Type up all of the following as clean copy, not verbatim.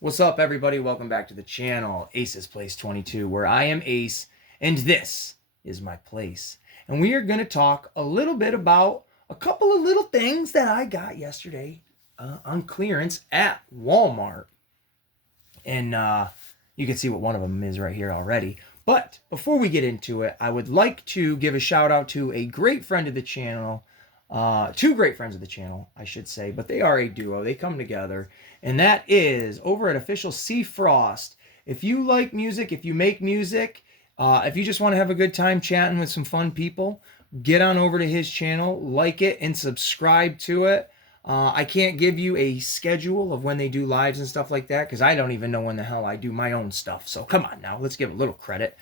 What's up, everybody? Welcome back to the channel, Ace's Place 22, where I am Ace, and this is my place. And we are going to talk a little bit about a couple of little things that I got yesterday on clearance at Walmart. And you can see what one of them is right here already. But before we get into it, I would like to give a shout out to a great friend of the channel, two great friends of the channel, I should say, but they are a duo. They come together, and that is over at Official C Frost. If you like music, if you make music, if you just want to have a good time chatting with some fun people, get on over to his channel, like it, and subscribe to it. I can't give you a schedule of when they do lives and stuff like that because I don't even know when the hell I do my own stuff. So come on now, let's give a little credit.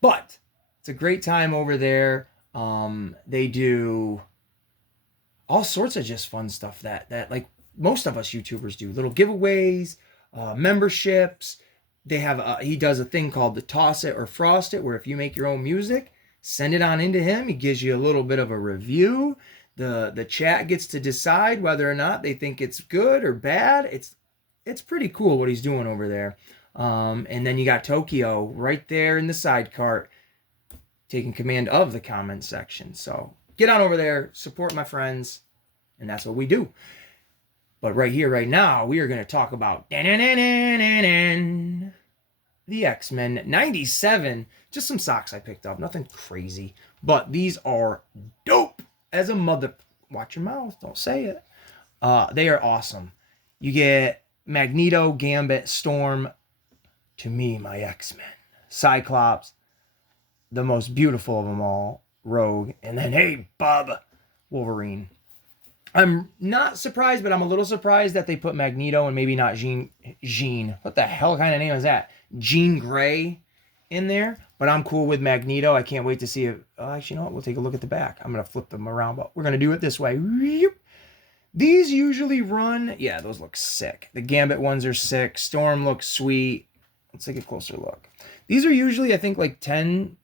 But it's a great time over there. They do all sorts of just fun stuff that like most of us YouTubers do. Little giveaways, memberships. They have he does a thing called the Toss It or Frost It, where if you make your own music, send it on into him. He gives you a little bit of a review. The chat gets to decide whether or not they think it's good or bad. It's pretty cool what he's doing over there. And then you got Tokyo right there in the side cart, taking command of the comment section. So get on over there, support my friends, and that's what we do. But right here, right now, we are going to talk about the X-Men 97. Just some socks I picked up, nothing crazy, but these are dope as a mother. Watch your mouth, don't say it. They are awesome. You get Magneto, Gambit, Storm, to me, my X-Men, Cyclops, the most beautiful of them all, Rogue, and then, hey, Bob, Wolverine. I'm not surprised, but I'm a little surprised that they put Magneto and maybe not Jean. What the hell kind of name is that? Jean Grey in there. But I'm cool with Magneto. I can't wait to see it. Actually, you know what? We'll take a look at the back. I'm going to flip them around, but we're going to do it this way. These usually run... Yeah, those look sick. The Gambit ones are sick. Storm looks sweet. Let's take a closer look. These are usually, I think, like $10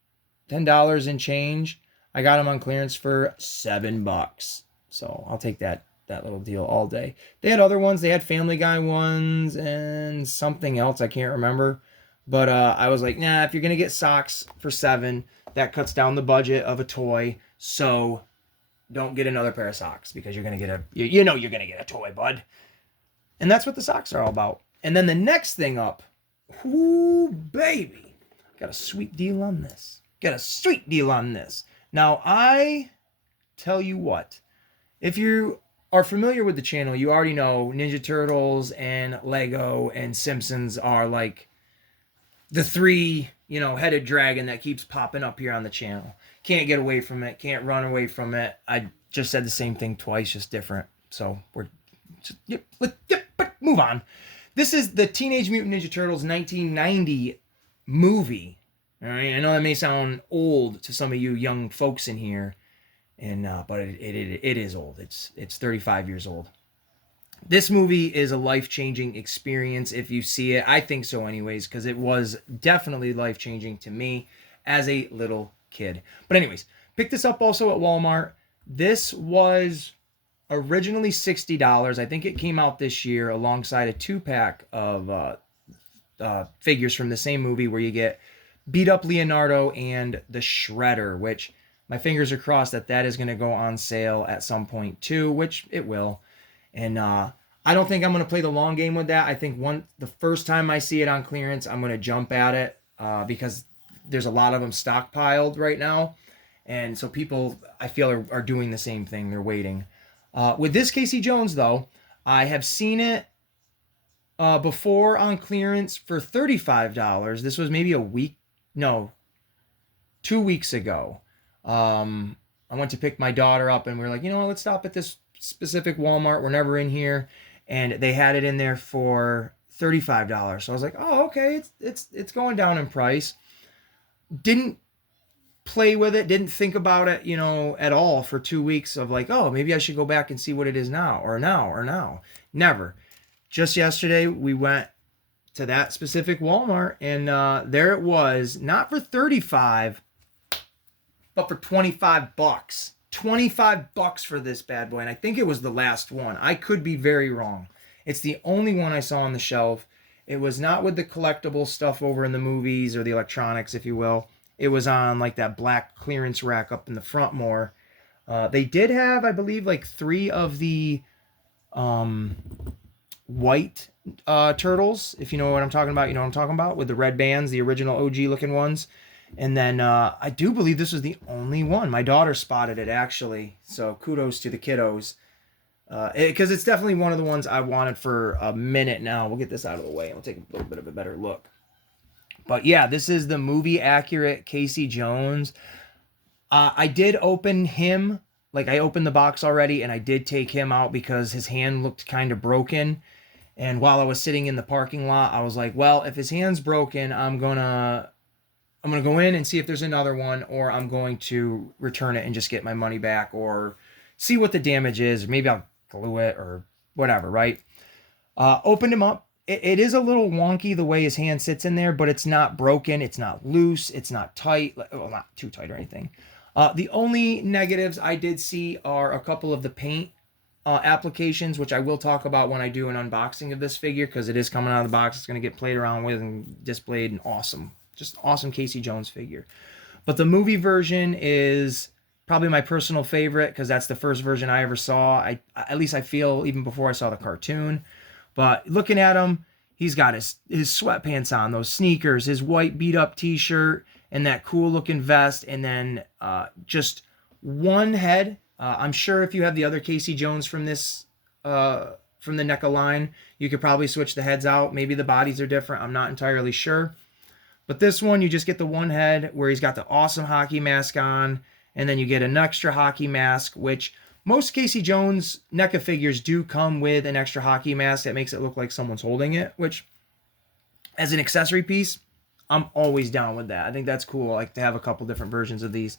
and change. I got them on clearance for $7. So I'll take that little deal all day. They had other ones. They had Family Guy ones and something else. I can't remember. But I was like, nah, if you're going to get socks for $7, that cuts down the budget of a toy. So don't get another pair of socks because you're going to get you're going to get a toy, bud. And that's what the socks are all about. And then the next thing up, ooh, baby, got a sweet deal on this. Now, I tell you what. If you are familiar with the channel, you already know Ninja Turtles and Lego and Simpsons are like the three, headed dragon that keeps popping up here on the channel. Can't get away from it. Can't run away from it. I just said the same thing twice, just different. So we're just, but move on. This is the Teenage Mutant Ninja Turtles 1990 movie. All right, I know that may sound old to some of you young folks in here. And but it is old. It's 35 years old. This movie is a life-changing experience if you see it. I think so anyways, because it was definitely life-changing to me as a little kid. But anyways, pick this up also at Walmart. This was originally $60. I think it came out this year alongside a 2-pack of figures from the same movie where you get Beat Up Leonardo and the Shredder, which... my fingers are crossed that is going to go on sale at some point too, which it will. And I don't think I'm going to play the long game with that. I think the first time I see it on clearance, I'm going to jump at it because there's a lot of them stockpiled right now. And so people, I feel, are doing the same thing. They're waiting. With this Casey Jones, though, I have seen it before on clearance for $35. This was maybe 2 weeks ago. I went to pick my daughter up and we were like, let's stop at this specific Walmart. We're never in here. And they had it in there for $35. So I was like, oh, okay. It's going down in price. Didn't play with it. Didn't think about it, at all for 2 weeks of like, oh, maybe I should go back and see what it is now or now. Never. Just yesterday, we went to that specific Walmart and there it was, not for 35, but for $25. $25 for this bad boy. And I think it was the last one. I could be very wrong. It's the only one I saw on the shelf. It was not with the collectible stuff over in the movies or the electronics, if you will. It was on like that black clearance rack up in the front more. They did have, I believe, like three of the um, white turtles, if you know what I'm talking about. You know what I'm talking about, with the red bands, the original OG looking ones. And then I do believe this was the only one. My daughter spotted it actually, so kudos to the kiddos. Because it's definitely one of the ones I wanted for a minute now. We'll get this out of the way and we'll take a little bit of a better look. But yeah, this is the movie accurate Casey Jones. I did open him, like I opened the box already, and I did take him out because his hand looked kind of broken. And while I was sitting in the parking lot, I was like, well, if his hand's broken, I'm gonna go in and see if there's another one, or I'm going to return it and just get my money back, or see what the damage is. Maybe I'll glue it or whatever, right? Opened him up. It is a little wonky the way his hand sits in there, but it's not broken. It's not loose. It's not tight. Well, not too tight or anything. The only negatives I did see are a couple of the paint applications, which I will talk about when I do an unboxing of this figure, because it is coming out of the box. It's going to get played around with and displayed, and awesome. Just awesome Casey Jones figure. But the movie version is probably my personal favorite because that's the first version I ever saw. At least I feel, even before I saw the cartoon. But looking at him, he's got his sweatpants on, those sneakers, his white beat up t-shirt, and that cool looking vest, and then just one head. I'm sure if you have the other Casey Jones from this from the NECA line, you could probably switch the heads out. Maybe the bodies are different. I'm not entirely sure. But this one, you just get the one head where he's got the awesome hockey mask on, and then you get an extra hockey mask, which most Casey Jones NECA figures do come with an extra hockey mask that makes it look like someone's holding it, which, as an accessory piece, I'm always down with that. I think that's cool. I like to have a couple different versions of these.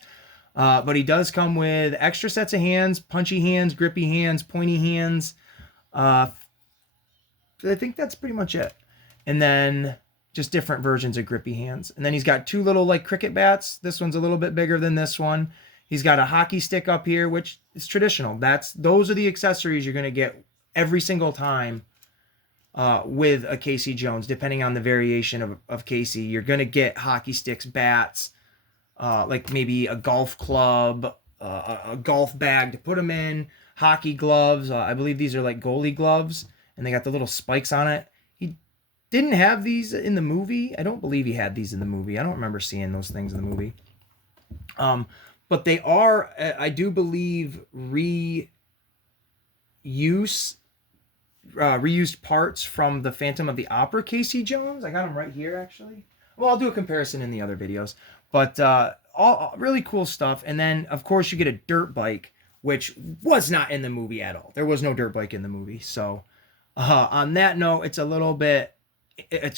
But he does come with extra sets of hands, punchy hands, grippy hands, pointy hands. I think that's pretty much it. And then just different versions of grippy hands. And then he's got two little like cricket bats. This one's a little bit bigger than this one. He's got a hockey stick up here, which is traditional. Those are the accessories you're going to get every single time with a Casey Jones, depending on the variation of Casey. You're going to get hockey sticks, bats, like maybe a golf club, a golf bag to put them in, hockey gloves. I believe these are like goalie gloves, and they got the little spikes on it. He didn't have these in the movie. I don't believe he had these in the movie. I don't remember seeing those things in the movie. But they are, I do believe, reused parts from the Phantom of the Opera Casey Jones. I got them right here, actually. Well, I'll do a comparison in the other videos. But all really cool stuff. And then, of course, you get a dirt bike, which was not in the movie at all. There was no dirt bike in the movie. So on that note, it's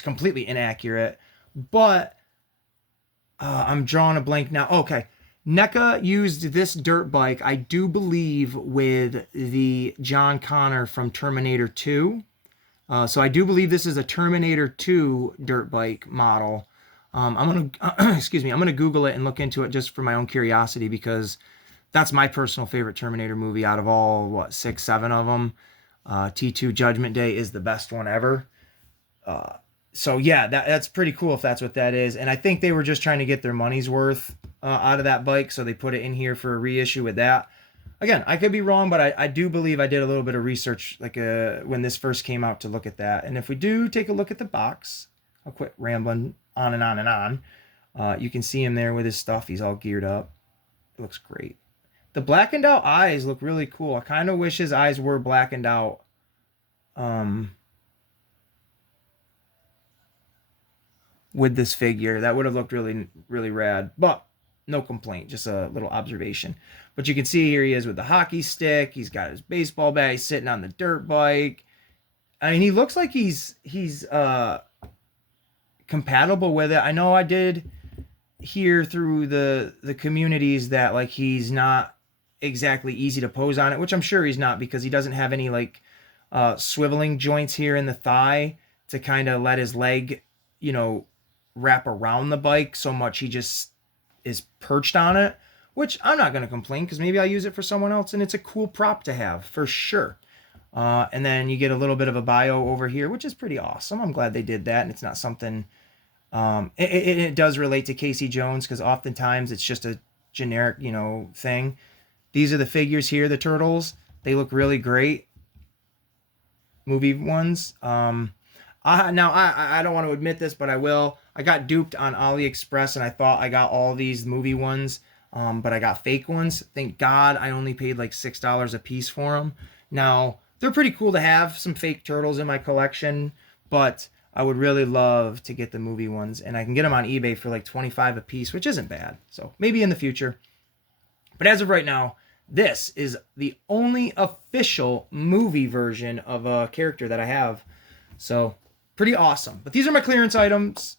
completely inaccurate. But I'm drawing a blank now. Okay. NECA used this dirt bike, I do believe, with the John Connor from Terminator 2. So I do believe this is a Terminator 2 dirt bike model. I'm gonna excuse me. I'm gonna Google it and look into it just for my own curiosity, because that's my personal favorite Terminator movie out of all 6, 7 of them. T2 Judgment Day is the best one ever. So yeah, that's pretty cool if that's what that is. And I think they were just trying to get their money's worth out of that bike, so they put it in here for a reissue with that. Again, I could be wrong, but I do believe I did a little bit of research like when this first came out to look at that. And if we do take a look at the box, I'll quit rambling on and on and on. You can see him there with his stuff. He's all geared up. It looks great. The blackened out eyes look really cool. I kind of wish his eyes were blackened out. With this figure, that would have looked really, really rad. But no complaint, just a little observation. But you can see here he is with the hockey stick. He's got his baseball bat. He's sitting on the dirt bike. I mean, he looks like he's compatible with it. I know I did hear through the communities that like he's not exactly easy to pose on it, which I'm sure he's not, because he doesn't have any like swiveling joints here in the thigh to kind of let his leg, wrap around the bike so much. He just is perched on it, which I'm not going to complain, because maybe I'll use it for someone else and it's a cool prop to have for sure. And then you get a little bit of a bio over here, which is pretty awesome. I'm glad they did that, and it's not something. It does relate to Casey Jones because oftentimes it's just a generic, thing. These are the figures here, the turtles. They look really great. Movie ones. I don't want to admit this, but I will. I got duped on AliExpress, and I thought I got all these movie ones, but I got fake ones. Thank God I only paid like $6 a piece for them. Now, they're pretty cool to have some fake turtles in my collection, but I would really love to get the movie ones, and I can get them on eBay for like 25 a piece, which isn't bad. So maybe in the future. But as of right now, this is the only official movie version of a character that I have. So pretty awesome. But these are my clearance items.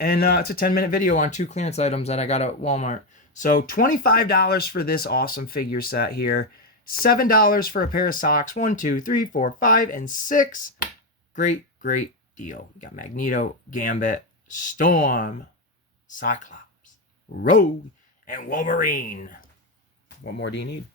And it's a 10-minute video on 2 clearance items that I got at Walmart. So $25 for this awesome figure set here. $7 for a pair of socks. 1, 2, 3, 4, 5, and 6. Great, great deal. We got Magneto, Gambit, Storm, Cyclops, Rogue, and Wolverine. What more do you need?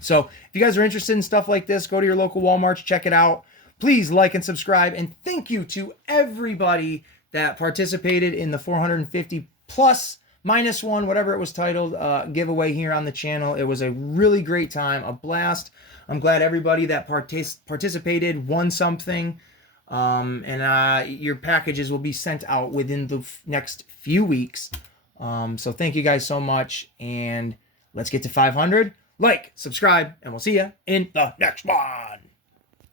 So if you guys are interested in stuff like this, go to your local Walmart, check it out. Please like and subscribe. And thank you to everybody that participated in the 450 plus minus one, whatever it was titled, giveaway here on the channel. It was a really great time, a blast. I'm glad everybody that participated won something. And your packages will be sent out within the next few weeks. So thank you guys so much. And let's get to 500. Like, subscribe, and we'll see you in the next one.